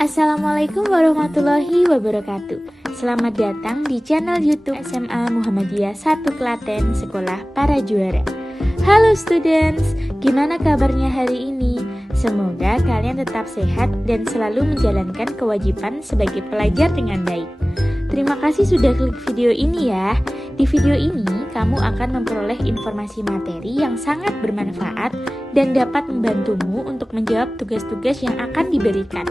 Assalamualaikum warahmatullahi wabarakatuh. Selamat datang di channel YouTube SMA Muhammadiyah 1 Klaten, Sekolah Para Juara. Halo students, gimana kabarnya hari ini? Semoga kalian tetap sehat dan selalu menjalankan kewajiban sebagai pelajar dengan baik. Terima kasih sudah klik video ini ya. Di video ini, kamu akan memperoleh informasi materi yang sangat bermanfaat dan dapat membantumu untuk menjawab tugas-tugas yang akan diberikan.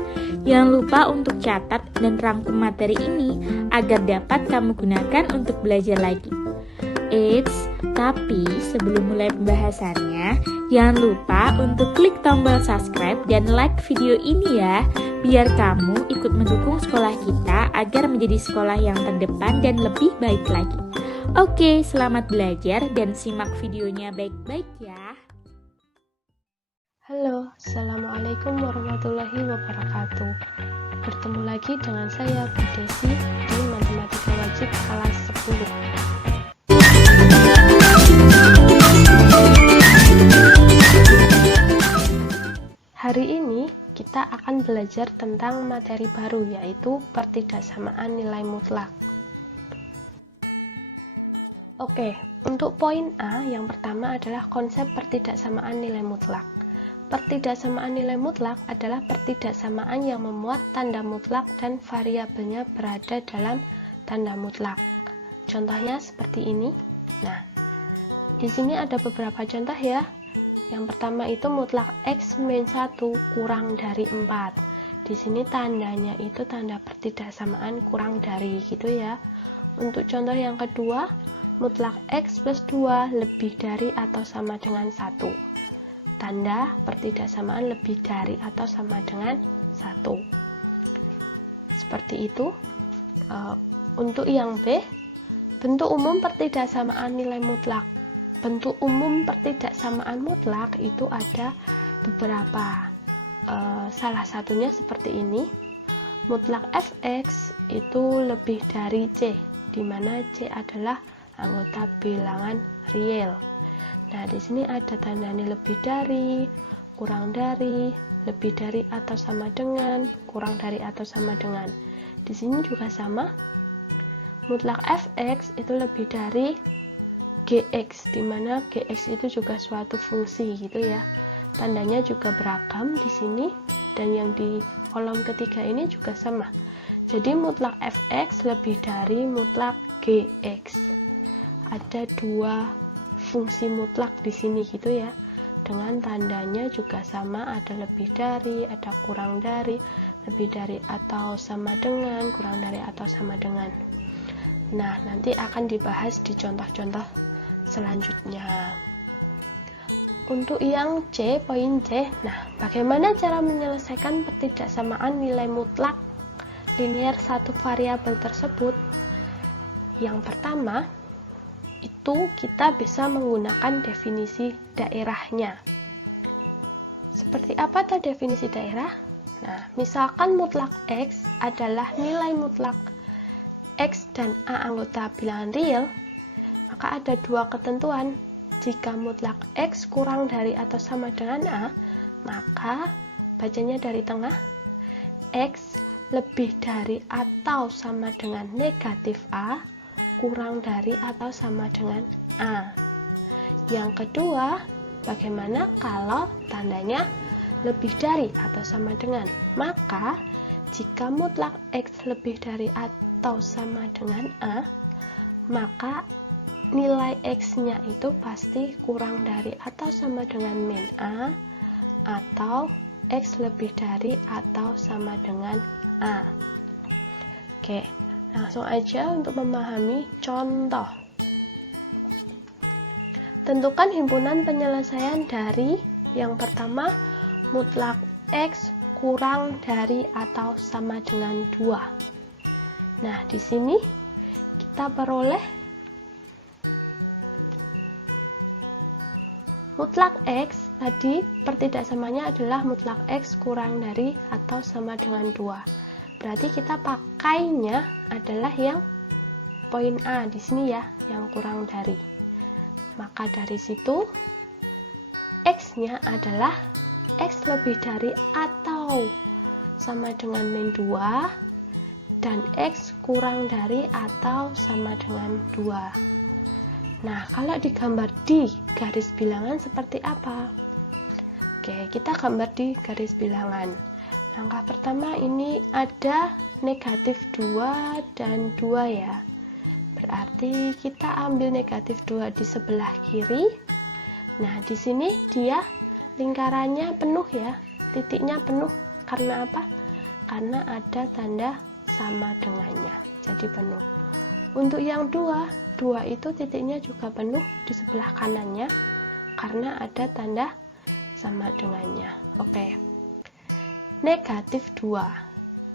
Jangan lupa untuk catat dan rangkum materi ini agar dapat kamu gunakan untuk belajar lagi. Eits, tapi sebelum mulai pembahasannya, jangan lupa untuk klik tombol subscribe dan like video ini ya, biar kamu ikut mendukung sekolah kita agar menjadi sekolah yang terdepan dan lebih baik lagi. Oke, selamat belajar dan simak videonya baik-baik ya. Halo, Assalamualaikum warahmatullahi wabarakatuh. Bertemu lagi dengan saya, Bu Desi, di Matematika Wajib kelas 10. Hari ini kita akan belajar tentang materi baru, yaitu pertidaksamaan nilai mutlak. Oke, untuk poin A, yang pertama adalah konsep pertidaksamaan nilai mutlak. Pertidaksamaan nilai mutlak adalah pertidaksamaan yang memuat tanda mutlak dan variabelnya berada dalam tanda mutlak. Contohnya seperti ini. Nah, di sini ada beberapa contoh ya. Yang pertama itu mutlak X min 1 kurang dari 4. Di sini tandanya itu tanda pertidaksamaan kurang dari gitu ya. Untuk contoh yang kedua, mutlak X plus 2 lebih dari atau sama dengan 1. Tanda pertidaksamaan lebih dari atau sama dengan 1. Seperti itu. Untuk yang B, bentuk umum pertidaksamaan nilai mutlak. Bentuk umum pertidaksamaan mutlak itu ada beberapa. Salah satunya seperti ini. Mutlak Fx itu lebih dari C, di mana C adalah anggota bilangan real. Nah, di sini ada tandanya lebih dari, kurang dari, lebih dari atau sama dengan, kurang dari atau sama dengan. Di sini juga sama. Mutlak Fx itu lebih dari Gx, di mana Gx itu juga suatu fungsi gitu ya. Tandanya juga beragam di sini, dan yang di kolom ketiga ini juga sama. Jadi mutlak Fx lebih dari mutlak Gx. Ada dua fungsi mutlak di sini gitu ya. Dengan tandanya juga sama, ada lebih dari, ada kurang dari, lebih dari atau sama dengan, kurang dari atau sama dengan. Nah, nanti akan dibahas di contoh-contoh selanjutnya. Untuk yang C, poin C, nah bagaimana cara menyelesaikan pertidaksamaan nilai mutlak linear satu variabel tersebut? Yang pertama, itu kita bisa menggunakan definisi daerahnya. Seperti apa tuh definisi daerah? Nah, misalkan mutlak X adalah nilai mutlak X dan A anggota bilangan real, maka ada dua ketentuan. Jika mutlak X kurang dari atau sama dengan A, maka bacanya dari tengah, X lebih dari atau sama dengan negatif A, kurang dari atau sama dengan A. Yang kedua, bagaimana kalau tandanya lebih dari atau sama dengan? Maka, jika mutlak X lebih dari atau sama dengan A, maka nilai X-nya itu pasti kurang dari atau sama dengan min A, atau X lebih dari atau sama dengan A. Oke. Langsung aja untuk memahami contoh. Tentukan himpunan penyelesaian dari yang pertama, mutlak X kurang dari atau sama dengan 2. Nah, di sini kita peroleh mutlak X, tadi pertidaksamanya adalah mutlak X kurang dari atau sama dengan 2. Berarti kita pakainya adalah yang poin A di sini ya, yang kurang dari. Maka dari situ X-nya adalah X lebih dari atau sama dengan min 2 dan X kurang dari atau sama dengan 2. Nah, kalau digambar di garis bilangan seperti apa? Oke, kita gambar di garis bilangan. Langkah pertama ini ada negatif 2 dan 2 ya. Berarti kita ambil negatif 2 di sebelah kiri. Nah, di sini dia lingkarannya penuh ya. Titiknya penuh. Karena apa? Karena ada tanda sama dengannya. Jadi penuh. Untuk yang 2 itu titiknya juga penuh di sebelah kanannya. Karena ada tanda sama dengannya. Oke. Negatif 2.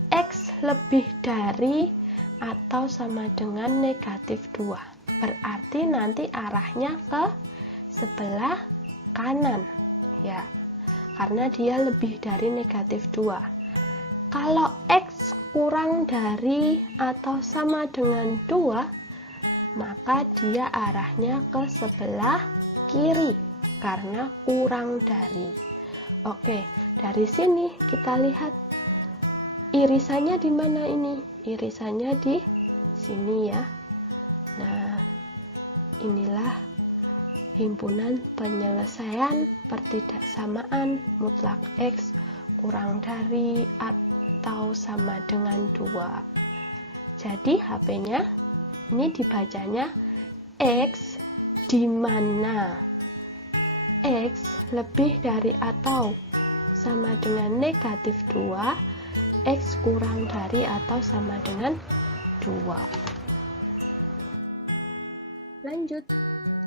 X lebih dari atau sama dengan negatif 2. Berarti nanti arahnya ke sebelah kanan ya, karena dia lebih dari negatif 2. Kalau X kurang dari atau sama dengan 2, maka dia arahnya ke sebelah kiri karena kurang dari. Oke, dari sini kita lihat irisannya di mana ini? Irisannya di sini ya. Nah, inilah himpunan penyelesaian pertidaksamaan mutlak X kurang dari atau sama dengan 2. Jadi HP-nya ini dibacanya X di mana X lebih dari atau sama dengan negatif 2, X kurang dari atau sama dengan 2. Lanjut,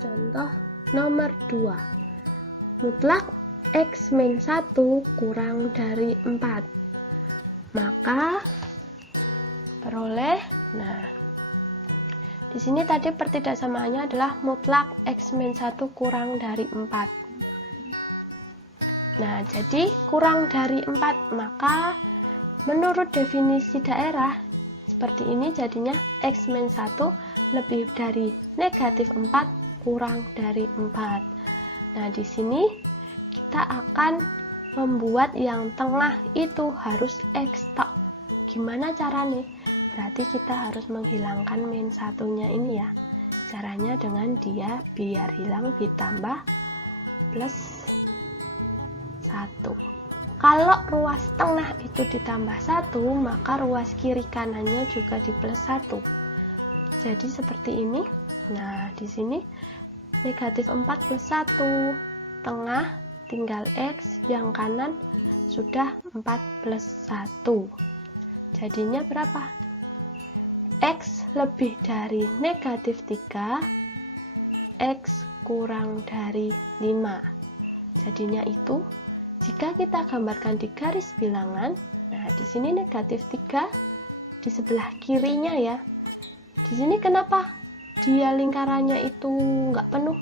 contoh nomor 2. Mutlak X min 1 kurang dari 4. Maka peroleh, nah di sini tadi pertidaksamaannya adalah mutlak X min 1 kurang dari 4. Nah, jadi kurang dari 4, maka menurut definisi daerah seperti ini jadinya X min 1 lebih dari negatif 4 kurang dari 4. Nah, di sini kita akan membuat yang tengah itu harus X tok. Gimana caranya? Berarti kita harus menghilangkan min 1-nya ini ya. Caranya dengan dia biar hilang ditambah plus 1. Kalau ruas tengah itu ditambah 1, maka ruas kiri kanannya juga di plus 1. Jadi seperti ini. Nah, di sini negatif 4 plus 1. Tengah tinggal X, yang kanan sudah 4 plus 1. Jadinya berapa? X lebih dari negatif 3, X kurang dari 5. Jadinya itu, jika kita gambarkan di garis bilangan, nah di sini negatif 3 di sebelah kirinya ya. Di sini kenapa dia lingkarannya itu nggak penuh?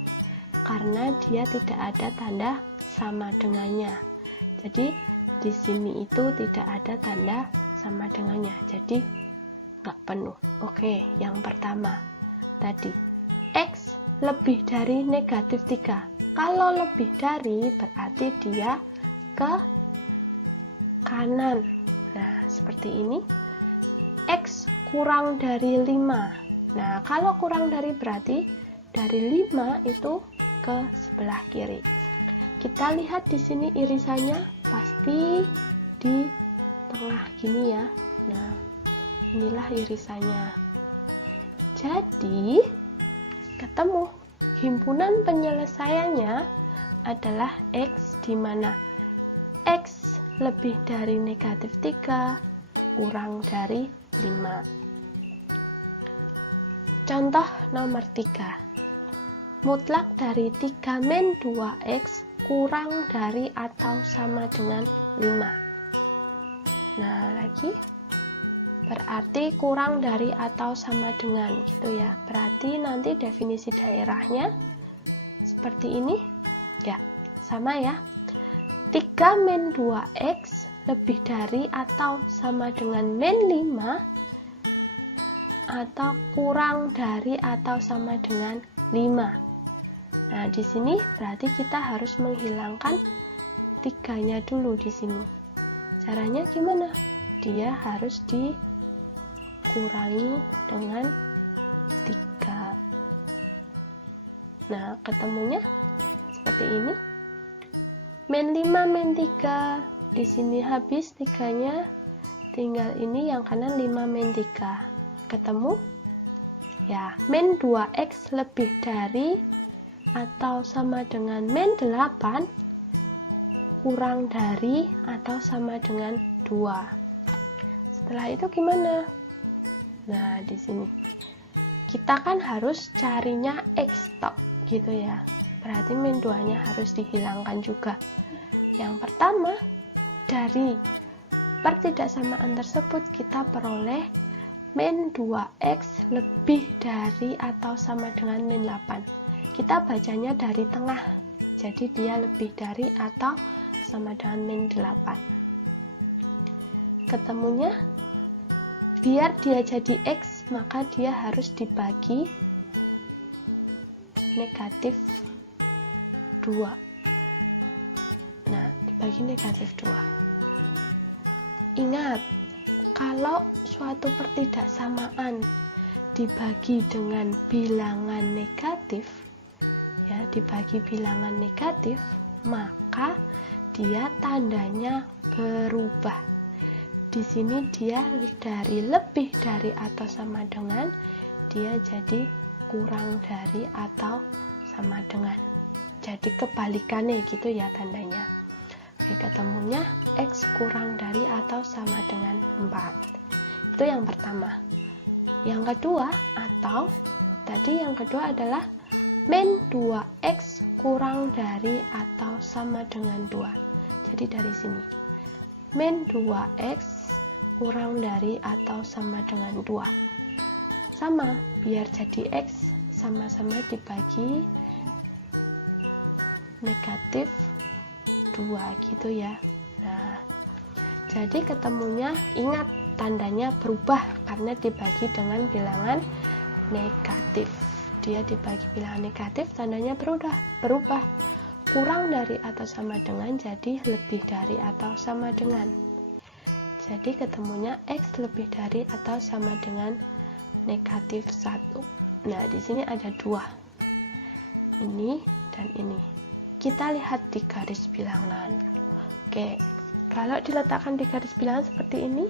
Karena dia tidak ada tanda sama dengannya. Jadi di sini itu tidak ada tanda sama dengannya. Jadi nggak penuh. Oke, yang pertama tadi X lebih dari negatif 3. Kalau lebih dari berarti dia ke kanan. Nah, seperti ini. X kurang dari 5. Nah, kalau kurang dari berarti dari 5 itu ke sebelah kiri. Kita lihat di sini irisannya pasti di tengah gini ya. Nah, inilah irisannya. Jadi, ketemu himpunan penyelesaiannya adalah X di mana X lebih dari negatif 3 kurang dari 5. Contoh nomor 3. Mutlak dari 3 min 2X kurang dari atau sama dengan 5. Nah, lagi berarti kurang dari atau sama dengan gitu ya. Berarti nanti definisi daerahnya seperti ini ya, sama ya. 3 min 2X lebih dari atau sama dengan min 5 atau kurang dari atau sama dengan 5. Nah, di sini berarti kita harus menghilangkan 3-nya dulu di sini. Caranya gimana? dia harus dikurangi dengan 3. Nah, ketemunya seperti ini. Min 5 min 3. Di sini habis 3-nya. Tinggal ini yang kanan 5 min 3. Ketemu? Ya, min 2x lebih dari atau sama dengan min 8 kurang dari atau sama dengan 2. Setelah itu gimana? Nah, di sini kita kan harus carinya x tok gitu ya. Berarti min 2-nya harus dihilangkan juga. Yang pertama, dari pertidaksamaan tersebut kita peroleh min 2x lebih dari atau sama dengan min 8. Kita bacanya dari tengah, jadi dia lebih dari atau sama dengan min 8. Ketemunya, biar dia jadi x, maka dia harus dibagi negatif 2. Nah, dibagi negatif 2. Ingat, kalau suatu pertidaksamaan dibagi dengan bilangan negatif, ya, dibagi bilangan negatif, maka dia tandanya berubah. Di sini dia dari lebih dari atau sama dengan, dia jadi kurang dari atau sama dengan. Jadi kebalikannya gitu ya tandanya. Oke, ketemunya x kurang dari atau sama dengan 4. Itu yang pertama. Yang kedua, atau tadi yang kedua adalah min 2x kurang dari atau sama dengan 2. Jadi dari sini min 2x kurang dari atau sama dengan 2. Sama, biar jadi x sama-sama dibagi negatif 2 gitu ya. Nah, jadi ketemunya, ingat tandanya berubah karena dibagi dengan bilangan negatif. Dia dibagi bilangan negatif, tandanya berubah. Kurang dari atau sama dengan jadi lebih dari atau sama dengan. Jadi ketemunya x lebih dari atau sama dengan negatif 1. Nah, di sini ada 2. Ini dan ini. Kita lihat di garis bilangan. Oke, kalau diletakkan di garis bilangan seperti ini,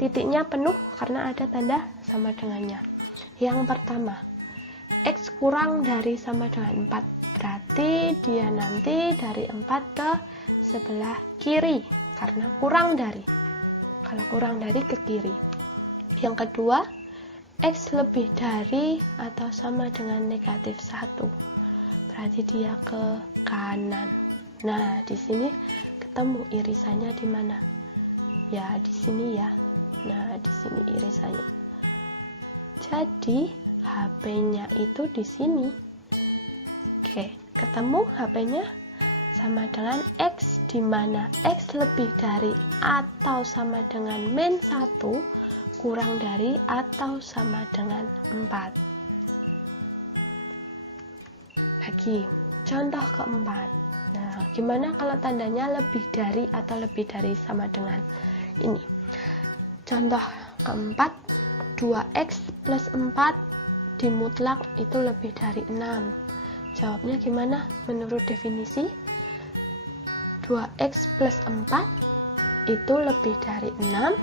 titiknya penuh karena ada tanda sama dengannya. Yang pertama, x kurang dari sama dengan 4. Berarti dia nanti dari 4 ke sebelah kiri karena kurang dari. Kalau kurang dari ke kiri. Yang kedua, x lebih dari atau sama dengan negatif 1. Berarti dia ke kanan. Nah, di sini ketemu irisannya di mana? Ya, di sini ya. Nah, di sini irisannya. Jadi, HP-nya itu di sini. Oke, ketemu HP-nya sama dengan x, di mana x lebih dari atau sama dengan min 1 kurang dari atau sama dengan 4. Lagi, contoh keempat. Nah, gimana kalau tandanya lebih dari atau lebih dari sama dengan ini? Contoh keempat, 2x plus 4 dimutlak itu lebih dari 6. Jawabnya gimana menurut definisi? 2x plus 4 itu lebih dari 6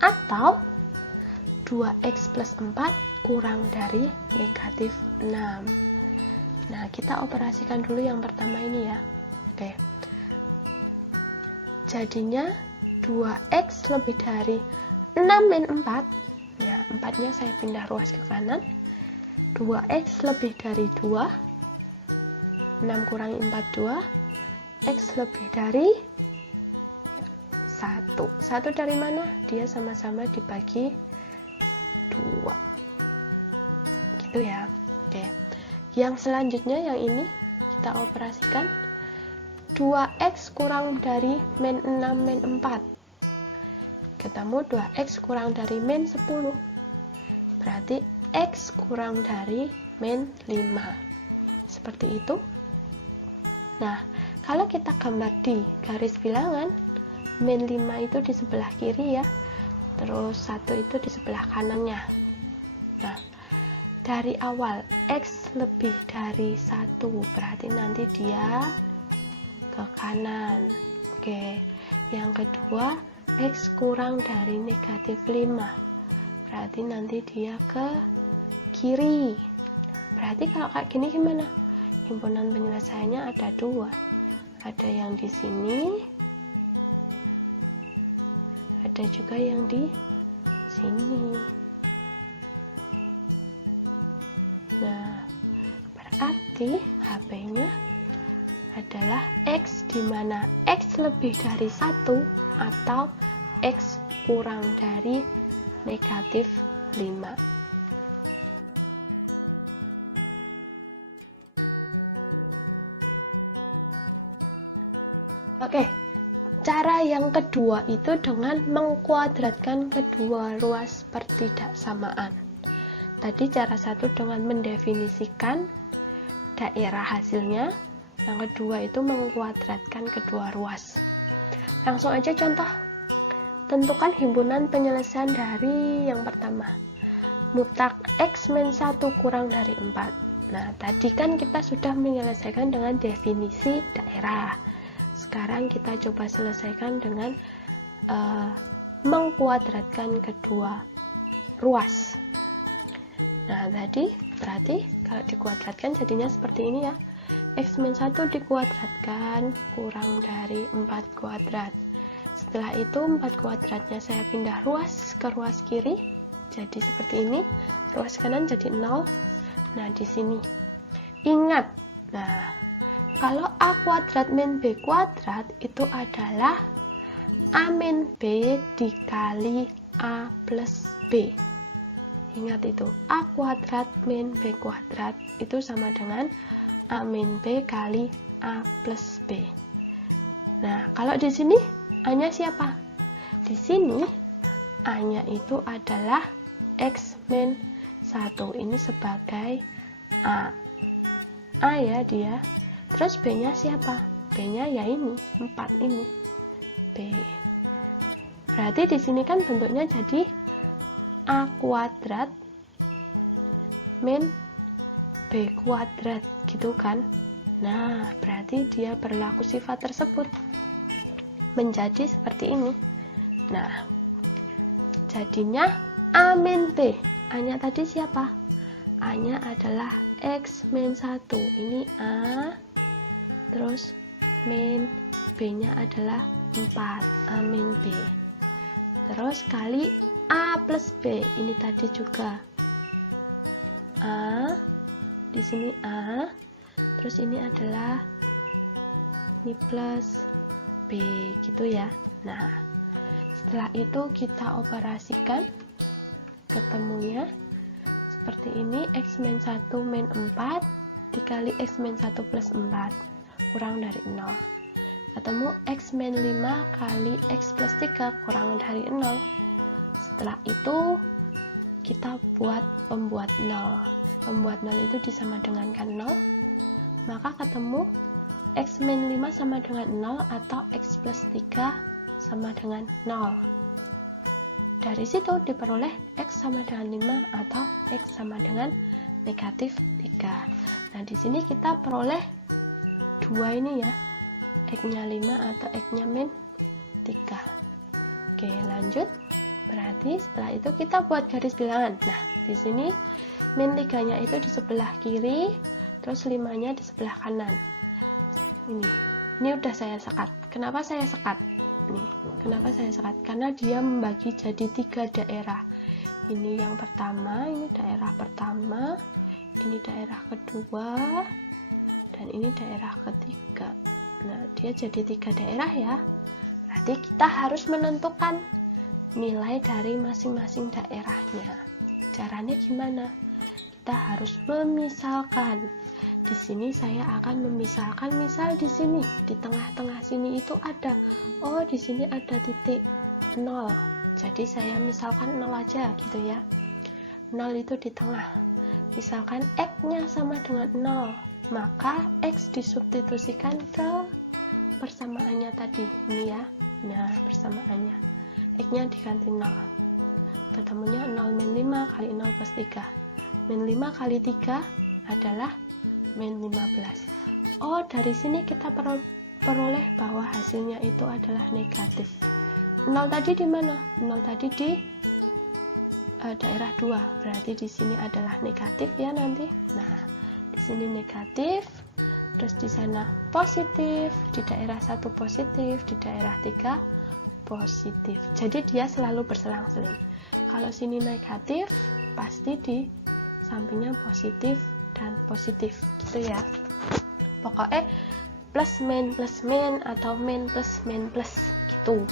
atau 2x plus 4 kurang dari negatif 6. Nah, kita operasikan dulu yang pertama ini ya. Oke. Jadinya 2x lebih dari 6 min 4. Ya, 4-nya saya pindah ruas ke kanan. 2x lebih dari 2. 6 kurangi 4, 2. X lebih dari 1. 1 dari mana? Dia sama-sama dibagi 2. Gitu ya. Oke. Yang selanjutnya yang ini kita operasikan. 2x kurang dari min 6 min 4. Ketemu 2x kurang dari min 10. Berarti x kurang dari min 5. Seperti itu. Nah, kalau kita gambar di garis bilangan, min 5 itu di sebelah kiri ya, terus 1 itu di sebelah kanannya. Nah, dari awal X lebih dari 1, berarti nanti dia ke kanan. Oke, yang kedua X kurang dari negatif 5, berarti nanti dia ke kiri. Berarti kalau kayak gini gimana? Himpunan penyelesaiannya ada 2, ada yang di sini, ada juga yang di sini. Nah, berarti HP-nya adalah X, di mana X lebih dari 1 atau X kurang dari negatif 5. Oke, cara yang kedua itu dengan mengkuadratkan kedua ruas pertidaksamaan. Tadi cara satu dengan mendefinisikan daerah hasilnya, yang kedua itu mengkuadratkan kedua ruas. Langsung aja contoh. Tentukan himpunan penyelesaian dari yang pertama. Mutlak X min 1 kurang dari 4. Nah, tadi kan kita sudah menyelesaikan dengan definisi daerah. Sekarang kita coba selesaikan dengan mengkuadratkan kedua ruas. Nah, tadi berarti kalau dikuadratkan jadinya seperti ini ya. X min 1 dikuadratkan kurang dari 4 kuadrat. Setelah itu 4 kuadratnya saya pindah ruas ke ruas kiri, jadi seperti ini. Ruas kanan jadi 0. Nah, di sini ingat, nah kalau A kuadrat min B kuadrat itu adalah A min B dikali A plus B. Ingat itu, A kuadrat min B kuadrat itu sama dengan A min B kali A plus B. Nah, kalau di sini A-nya siapa? Di sini A-nya itu adalah X min 1. Ini sebagai A. A ya dia. Terus B-nya siapa? B-nya ya ini, 4 ini. B. Berarti di sini kan bentuknya jadi A kuadrat min B kuadrat gitu kan. Nah, berarti dia berlaku sifat tersebut menjadi seperti ini. Nah, jadinya A min B. A-nya tadi siapa? A-nya adalah X min 1. Ini A. Terus min B-nya adalah 4. A min B. Terus kali A plus B. Ini tadi juga A. Di sini A. Terus ini adalah ini plus B gitu ya. Nah, setelah itu kita operasikan, ketemunya seperti ini. X min 1 min 4 dikali X min 1 plus 4 kurang dari 0. Ketemu X min 5 kali X plus 3 kurang dari 0. Setelah itu kita buat pembuat 0. Pembuat 0 itu disama dengankan 0. Maka ketemu X min 5 sama dengan 0 atau X plus 3 sama dengan 0. Dari situ diperoleh X sama dengan 5 atau X sama dengan negatif 3. Nah, di sini kita peroleh 2 ini ya. X-nya 5 atau X-nya min 3. Oke, lanjut. Berarti setelah itu kita buat garis bilangan. Nah, di sini min 3-nya itu di sebelah kiri, terus 5-nya di sebelah kanan. Ini udah saya sekat. Kenapa saya sekat? Nih, kenapa saya sekat? Karena dia membagi jadi 3 daerah. Ini yang pertama, ini daerah pertama, ini daerah kedua, dan ini daerah ketiga. Nah, dia jadi 3 daerah ya. Berarti kita harus menentukan nilai dari masing-masing daerahnya. Caranya gimana? Kita harus memisalkan. Di sini saya akan memisalkan, misal di sini, di tengah-tengah sini itu ada, oh di sini ada titik 0. Jadi saya misalkan 0 aja gitu ya. 0 itu di tengah. Misalkan X-nya sama dengan 0, maka X disubstitusikan ke persamaannya tadi. Ini ya. Nah, persamaannya X-nya diganti 0, ketemunya 0 min 5 kali 0 plus 3. Min 5 kali 3 adalah min 15. Oh, dari sini kita peroleh bahwa hasilnya itu adalah negatif. 0 tadi di mana? 0 tadi di daerah 2, berarti di sini adalah negatif ya nanti. Nah, di sini negatif, terus di sana positif, di daerah 1 positif, di daerah 3 positif. Jadi dia selalu berselang-seling. Kalau sini negatif, pasti di sampingnya positif dan positif, gitu ya. Pokoknya plus min atau min plus gitu.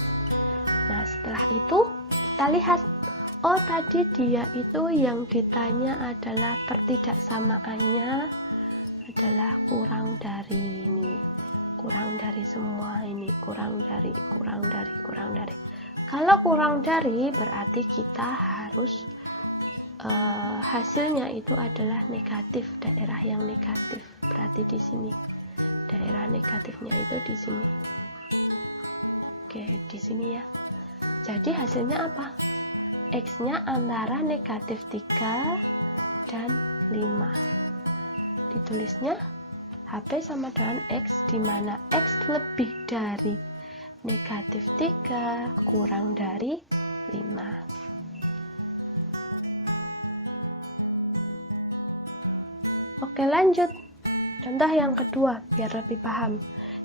Nah, setelah itu kita lihat, oh tadi dia itu yang ditanya adalah pertidaksamaannya adalah kurang dari ini, kurang dari semua ini, kurang dari. Kalau kurang dari berarti kita harus hasilnya itu adalah negatif, daerah yang negatif. Berarti di sini daerah negatifnya itu di sini. Oke, di sini ya. Jadi hasilnya apa? X-nya antara negatif 3 dan 5. Ditulisnya HP sama dengan X, di mana X lebih dari negatif 3 kurang dari 5. Oke, lanjut. Contoh yang kedua, biar lebih paham.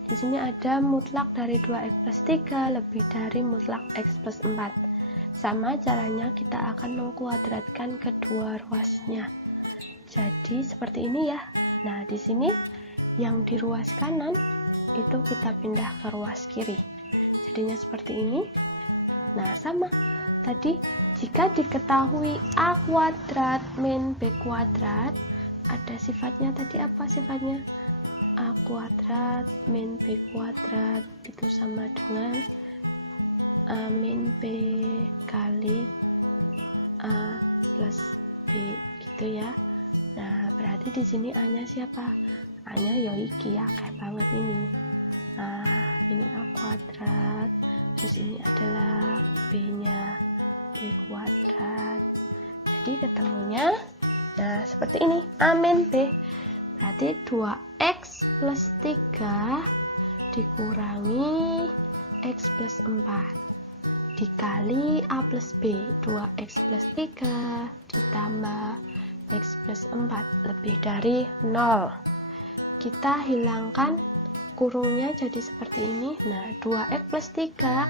Di sini ada mutlak dari 2x plus 3 lebih dari mutlak x plus 4. Sama caranya kita akan mengkuadratkan kedua ruasnya. Jadi seperti ini ya. Nah, di sini yang di ruas kanan itu kita pindah ke ruas kiri. Jadinya seperti ini. Nah, sama. Tadi jika diketahui a kuadrat min b kuadrat, ada sifatnya tadi apa sifatnya? A kuadrat min b kuadrat itu sama dengan a min b kali a plus b, gitu ya. Nah, berarti di sini a-nya siapa? A-nya ya iki ya, kayak banget ini. Nah, ini a kuadrat, terus ini adalah b-nya, b kuadrat. Jadi ketemunya nah seperti ini, a min b. Berarti 2x plus 3 dikurangi x plus 4 dikali a plus b. 2x plus 3 ditambah x plus 4 lebih dari 0. Kita hilangkan kurungnya jadi seperti ini. Nah, 2x plus 3,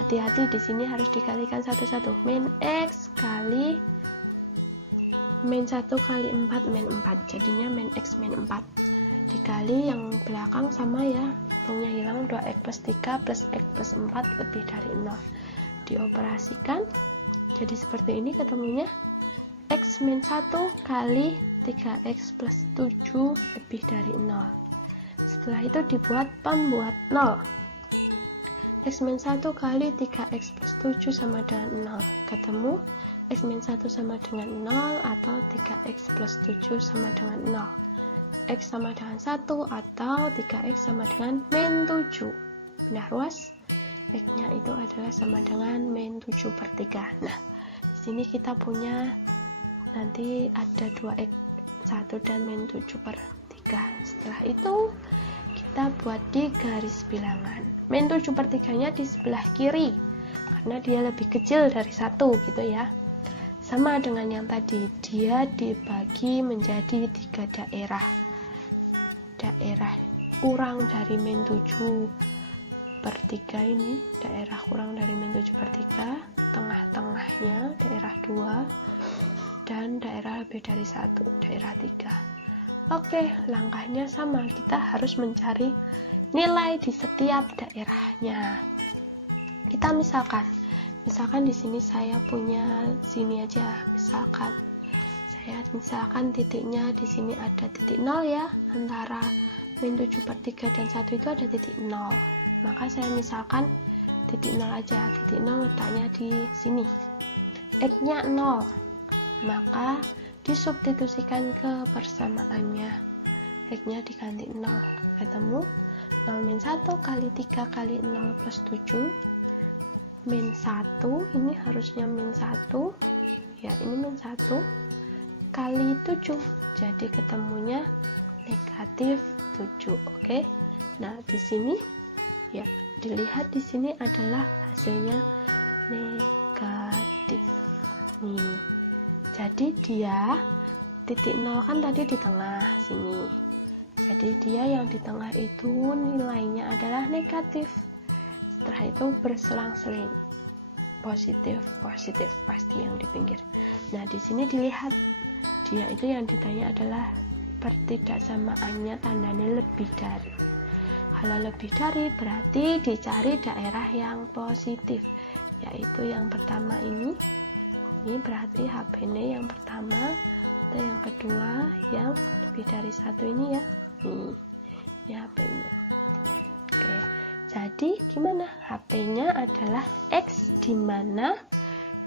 hati-hati di sini harus dikalikan satu-satu. Min x kali min 1 kali 4 min 4, jadinya min x min 4 dikali yang belakang sama ya, kurungnya hilang. 2x plus 3 plus x plus 4 lebih dari 0, dioperasikan jadi seperti ini. Ketemunya x min 1 kali 3x plus 7 lebih dari 0. Setelah itu dibuat pembuat 0. X min 1 kali 3x plus 7 sama dengan 0. Ketemu x min 1 sama dengan 0 atau 3x plus 7 sama dengan 0. X sama dengan 1 atau 3x sama dengan min 7. Pindah ruas, X-nya itu adalah sama dengan min 7 per 3. Nah, di sini kita punya nanti ada 2x 1 dan min 7 per 3. Setelah itu kita buat di garis bilangan. Min 7 per 3-nya di sebelah kiri karena dia lebih kecil dari 1 gitu ya. Sama dengan yang tadi, dia dibagi menjadi 3 daerah. Daerah kurang dari min 7 per 3 ini, daerah kurang dari min 7 per 3, tengah-tengahnya daerah 2, dan daerah lebih dari 1, daerah 3. Oke, langkahnya sama, kita harus mencari nilai di setiap daerahnya. Kita misalkan di sini saya punya sini aja, misalkan titiknya di sini ada titik 0 ya, antara min 7 per 3 dan 1 itu ada titik 0. Maka saya misalkan titik 0 aja, titik 0 letaknya di sini. X-nya 0. Maka disubstitusikan ke persamaannya. X-nya diganti 0. Ketemu 0 min 1 kali 3 kali 0 plus 7 min 1, ini harusnya min 1 ya, ini min 1 kali 7, jadi ketemunya negatif 7. Oke. Nah, di sini ya, dilihat di sini adalah hasilnya negatif nih. Jadi dia titik 0 kan tadi di tengah sini, jadi dia yang di tengah itu nilainya adalah negatif. Setelah itu berselang-seling, positif pasti yang di pinggir. Nah, di sini dilihat dia itu yang ditanya adalah pertidaksamaannya tandanya lebih dari. Kalau lebih dari berarti dicari daerah yang positif, yaitu yang pertama ini berarti HB-nya yang pertama, atau yang kedua yang lebih dari 1 ini ya, ini HP-nya. Oke, jadi gimana? HP-nya adalah X, dimana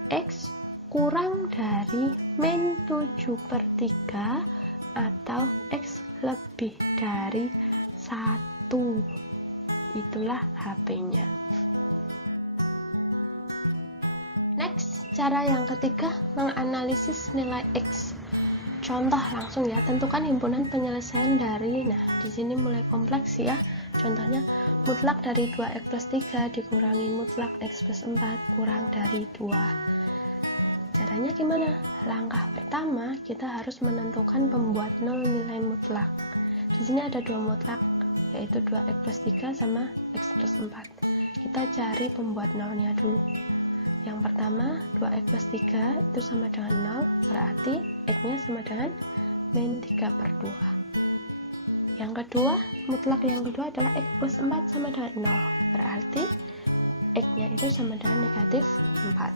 X kurang dari min 7/3 atau X lebih dari 1. Itulah HP-nya. Next, cara yang ketiga menganalisis nilai X. Contoh langsung ya, tentukan himpunan penyelesaian dari, nah di sini mulai kompleks ya. Contohnya mutlak dari 2x plus 3 dikurangi mutlak x plus 4 kurang dari 2. Caranya gimana? Langkah pertama kita harus menentukan pembuat 0 nilai mutlak. Di sini ada 2 mutlak, yaitu 2x plus 3 sama x plus 4. Kita cari pembuat 0-nya dulu. Yang pertama 2x plus 3 itu sama dengan 0, berarti x-nya sama dengan min 3/2. Yang kedua, mutlak yang kedua adalah x plus 4 sama dengan 0, berarti x-nya itu sama dengan negatif 4.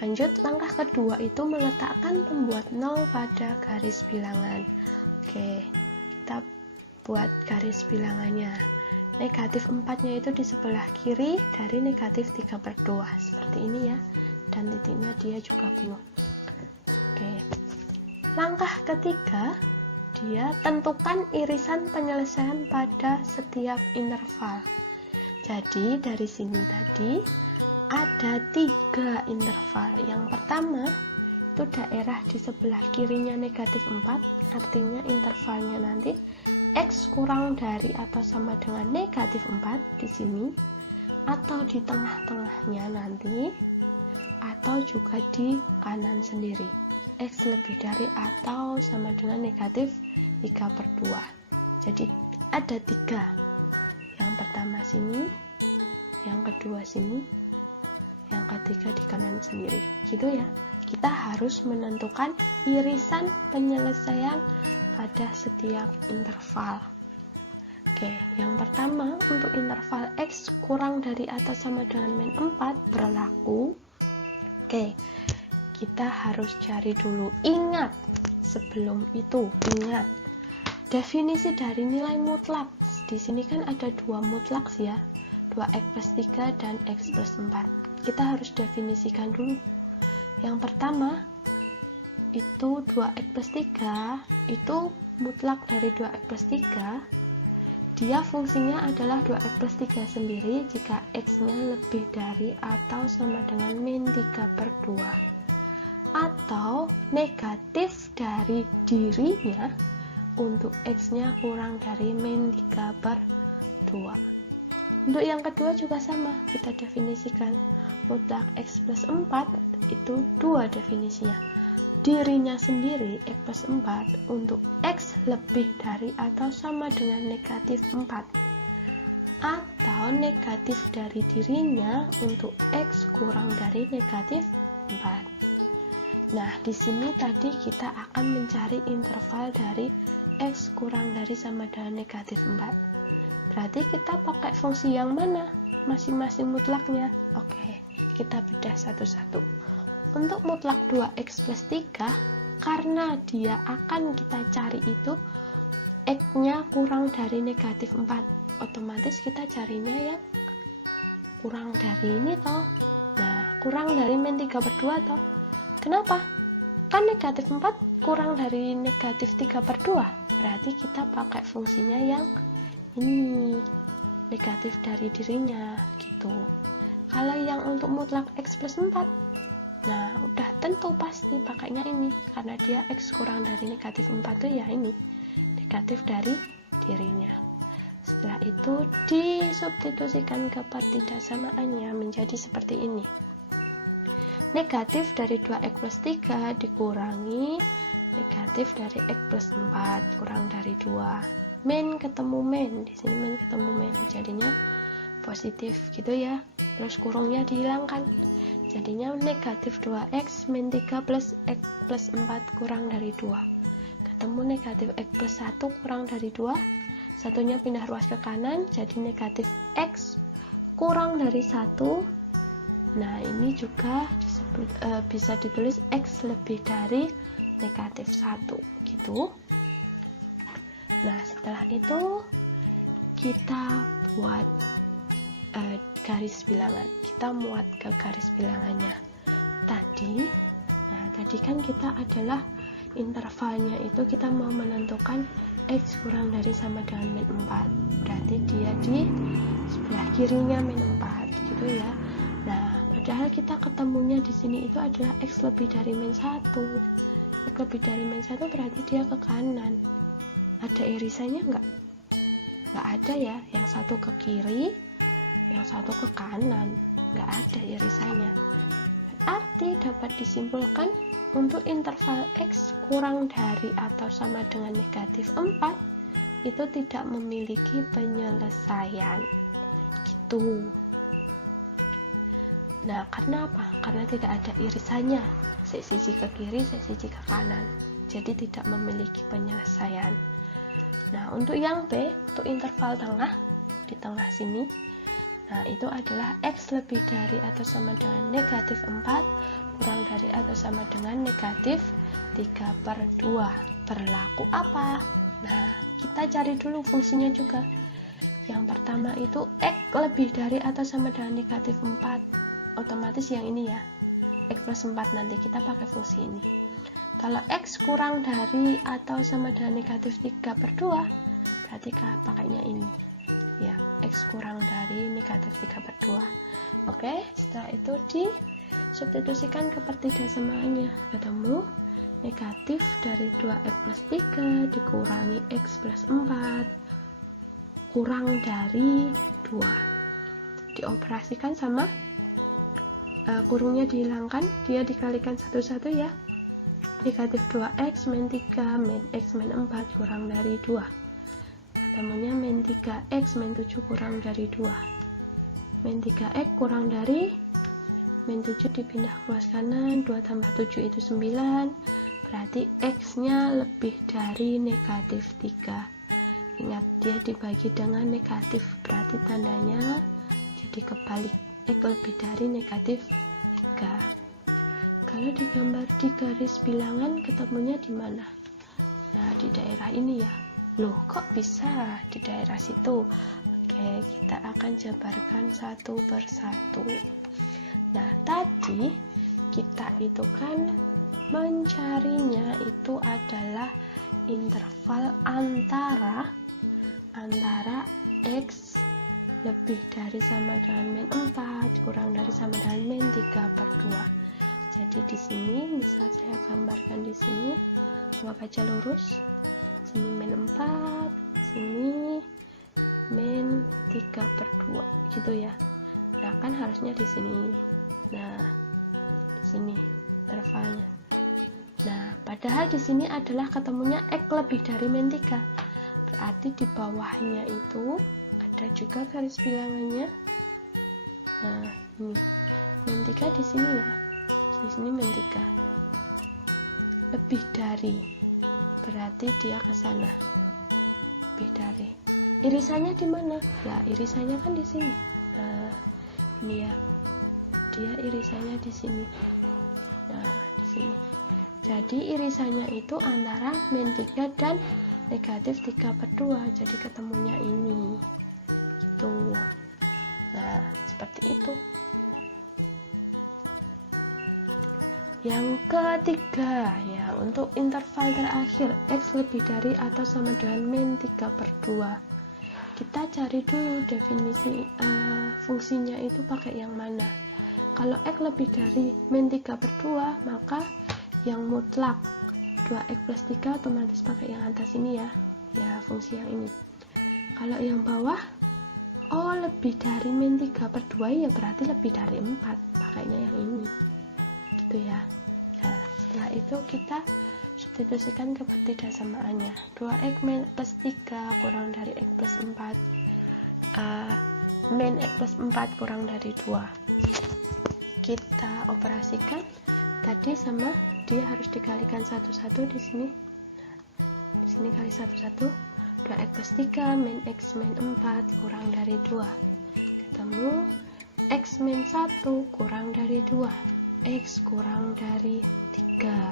Lanjut, langkah kedua itu meletakkan pembuat 0 pada garis bilangan. Oke, kita buat garis bilangannya. Negatif 4-nya itu di sebelah kiri dari negatif 3/2, seperti ini ya, dan titiknya dia juga penuh. Oke, langkah ketiga, dia tentukan irisan penyelesaian pada setiap interval. Jadi dari sini tadi ada 3 interval. Yang pertama itu daerah di sebelah kirinya negatif 4, artinya intervalnya nanti X kurang dari atau sama dengan negatif 4 di sini, atau di tengah-tengahnya nanti, atau juga di kanan sendiri, X lebih dari atau sama dengan negatif 3/2. Jadi ada 3, yang pertama sini, yang kedua sini, yang ketiga di kanan sendiri, gitu ya. Kita harus menentukan irisan penyelesaian pada setiap interval. Oke, yang pertama untuk interval X kurang dari atau sama dengan min 4 berlaku. Oke, kita harus cari dulu. Ingat, sebelum itu ingat definisi dari nilai mutlak. Di sini kan ada 2 mutlak ya, 2x plus 3 dan x plus 4. Kita harus definisikan dulu. Yang pertama itu 2x plus 3 itu mutlak dari 2x plus 3, dia fungsinya adalah 2x plus 3 sendiri jika x-nya lebih dari atau sama dengan min 3/2, atau negatif dari dirinya untuk x-nya kurang dari min 3/2. Untuk yang kedua juga sama, kita definisikan mutlak x plus 4 itu 2 definisinya. Dirinya sendiri x plus 4 untuk x lebih dari atau sama dengan negatif 4, atau negatif dari dirinya untuk x kurang dari negatif 4. Nah, di sini tadi kita akan mencari interval dari x kurang dari sama dengan negatif 4. Berarti kita pakai fungsi yang mana masing-masing mutlaknya? Oke, kita bedah satu-satu. Untuk mutlak 2x plus 3, karena dia akan kita cari itu x-nya kurang dari negatif 4, otomatis kita carinya yang kurang dari ini toh. Nah, kurang dari min 3/2 toh. Kenapa? Kan negatif 4 kurang dari negatif 3/2, berarti kita pakai fungsinya yang ini negatif dari dirinya gitu. Kalau yang untuk mutlak X plus 4, nah udah tentu pasti pakainya ini, karena dia X kurang dari negatif 4 tuh ya ini negatif dari dirinya. Setelah itu disubstitusikan ke pertidaksamaannya menjadi seperti ini. Negatif dari 2X plus 3 dikurangi negatif dari X plus 4 kurang dari 2. Min ketemu min, di sini min ketemu min, jadinya positif gitu ya. Terus kurungnya dihilangkan, jadinya negatif 2x min 3 plus x plus 4 kurang dari 2. Ketemu negatif x plus 1 kurang dari 2, satunya pindah ruas ke kanan, jadi negatif x kurang dari 1. Nah ini juga bisa ditulis x lebih dari negatif 1 gitu. Nah setelah itu kita buat garis bilangan, kita muat ke garis bilangannya tadi. Nah tadi kan kita adalah intervalnya itu kita mau menentukan x kurang dari sama dengan min 4, berarti dia di sebelah kirinya min 4 gitu ya. Nah padahal kita ketemunya di sini itu adalah x lebih dari min 1. X lebih dari min 1 berarti dia ke kanan. Ada irisannya nggak ada ya, yang satu ke kiri, yang satu ke kanan, nggak ada irisannya. Berarti dapat disimpulkan untuk interval x kurang dari atau sama dengan negatif 4 itu tidak memiliki penyelesaian gitu. Nah karena apa? Karena tidak ada irisannya, sisi ke kiri, sisi ke kanan, jadi tidak memiliki penyelesaian. Nah untuk yang B, untuk interval tengah, di tengah sini, nah itu adalah x lebih dari atau sama dengan negatif 4 kurang dari atau sama dengan negatif 3/2. Berlaku apa? Nah kita cari dulu fungsinya juga. Yang pertama itu x lebih dari atau sama dengan negatif 4, otomatis yang ini ya, x plus 4, nanti kita pakai fungsi ini. Kalau x kurang dari atau sama dengan negatif 3/2, berarti pakainya ini ya, x kurang dari negatif 3/2. Oke, setelah itu disubstitusikan ke pertidaksamaannya, ketemu negatif dari 2x plus 3 dikurangi x plus 4 kurang dari 2, dioperasikan sama kurungnya dihilangkan, dia dikalikan satu-satu ya. Negatif 2x min 3 min x min 4 kurang dari 2, ketemunya min 3x min 7 kurang dari 2. Min 3x kurang dari min 7 dipindah ke luas kanan, 2 tambah 7 itu 9, berarti x nya lebih dari negatif 3. Ingat dia dibagi dengan negatif, berarti tandanya jadi kebalik, x lebih dari negatif 3. Kalau digambar di garis bilangan ketemunya di mana? Nah di daerah ini ya. Loh kok bisa di daerah situ? Oke, kita akan jabarkan satu persatu. Nah tadi kita itu kan mencarinya itu adalah interval antara x lebih dari sama dengan min 4 kurang dari sama dengan min 3/2. Jadi di sini bisa saya gambarkan di sini, coba baca lurus. Sini min 4, sini min 3/2 gitu ya. Nah kan harusnya di sini. Nah di sini intervalnya. Nah padahal di sini adalah ketemunya x lebih dari min 3. Berarti di bawahnya itu ada juga garis bilangannya. Nah ini min 3 di sini ya. Di sini min 3 lebih dari, berarti dia ke sana, lebih dari. Irisannya di mana? Ya irisannya kan di sini. Nah ini ya, dia irisannya di sini. Nah di sini. Jadi irisannya itu antara min 3 dan negatif 3/2. Jadi ketemunya ini gitu. Nah seperti itu. Yang ketiga ya, untuk interval terakhir x lebih dari atau sama dengan min 3/2. kita cari dulu definisi fungsinya itu pakai yang mana. Kalau X lebih dari min 3/2, maka yang mutlak 2X plus 3 otomatis pakai yang atas ini ya fungsi yang ini. Kalau yang bawah lebih dari min 3/2 ya berarti lebih dari 4, pakainya yang ini gitu ya. Nah setelah itu kita substitusikan kepertidaksamaannya. 2X min plus 3 kurang dari X plus 4, min X plus 4 kurang dari 2. Kita operasikan tadi sama, dia harus dikalikan satu-satu di sini. Di sini kali satu-satu, 2X plus 3 min X min 4 kurang dari 2. Ketemu X min 1 kurang dari 2, X kurang dari 3.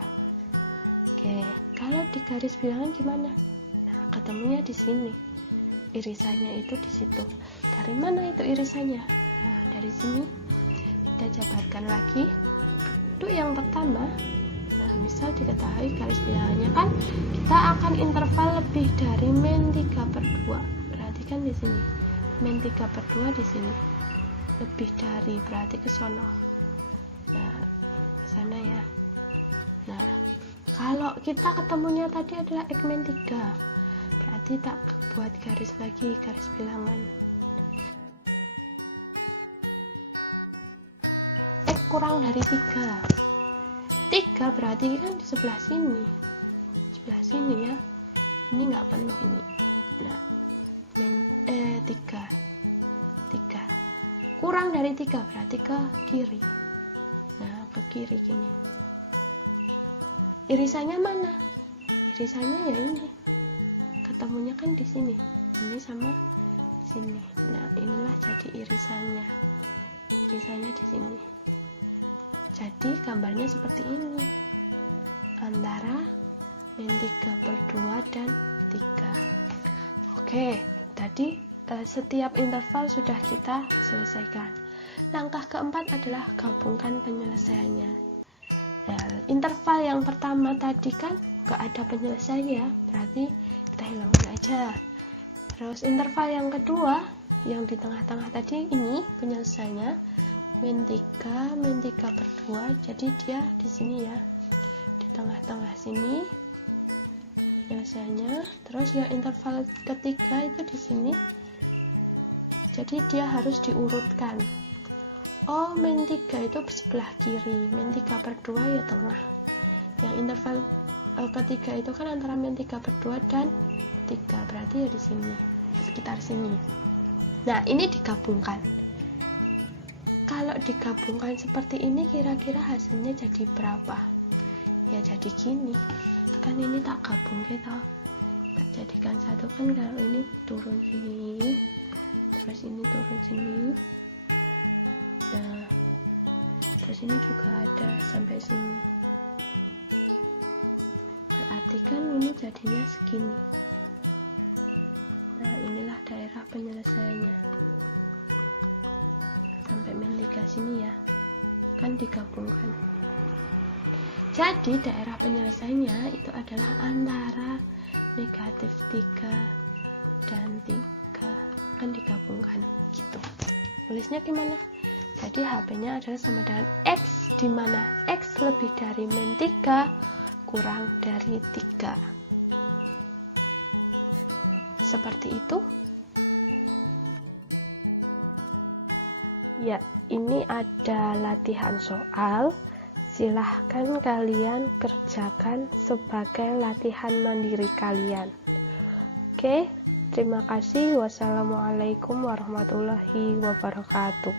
Oke, kalau di garis bilangan gimana? Nah, ketemunya di sini. Irisannya itu di situ. Dari mana itu irisannya? Nah, dari sini kita jabarkan lagi. Untuk yang pertama, nah misal diketahui garis bilangannya kan kita akan interval lebih dari min 3/2. Berarti kan di sini min 3/2 di sini. Lebih dari berarti ke sono. Nah, ke sana ya. Nah, kalau kita ketemunya tadi adalah X min 3, berarti tak buat garis lagi, garis bilangan. X kurang dari 3. 3 berarti kan di sebelah sini. Sebelah sini ya. Ini nggak penuh ini. Nah, min 3. Kurang dari 3 berarti ke kiri. Nah, ke kiri gini. Irisannya mana? Irisannya ya ini. Ketemunya kan di sini. Ini sama sini. Nah, inilah jadi irisannya. Irisannya di sini. Jadi gambarnya seperti ini. Antara min 3/2 dan 3. Oke, tadi setiap interval sudah kita selesaikan. Langkah keempat adalah gabungkan penyelesaiannya. Nah, interval yang pertama tadi kan gak ada penyelesaiannya, berarti kita hilangkan aja. Terus interval yang kedua, yang di tengah-tengah tadi ini penyelesaiannya min 3/2, jadi dia di sini ya, di tengah-tengah sini penyelesaiannya. Terus yang interval ketiga itu di sini, jadi dia harus diurutkan. Min 3 itu sebelah kiri, min 3/2 ya tengah. Yang interval ketiga itu kan antara min 3/2 dan 3, berarti ya di sini, sekitar sini. Nah, ini digabungkan. Kalau digabungkan seperti ini, kira-kira hasilnya jadi berapa? Ya jadi gini. Kan ini tak gabung kita, tak jadikan satu kan. Kalau ini turun sini, terus ini turun sini. Nah, terus ini juga ada sampai sini. Berarti kan ini jadinya segini. Nah, inilah daerah penyelesaiannya. Sampai min 3 sini ya. Kan digabungkan. Jadi daerah penyelesaiannya itu adalah antara negatif 3 dan 3. Kan digabungkan gitu. Tulisnya gimana? Jadi HP-nya adalah sama dengan X, di mana X lebih dari min 3 kurang dari 3. Seperti itu. Ya, ini ada latihan soal. Silahkan kalian kerjakan sebagai latihan mandiri kalian. Oke, terima kasih. Wassalamualaikum warahmatullahi wabarakatuh.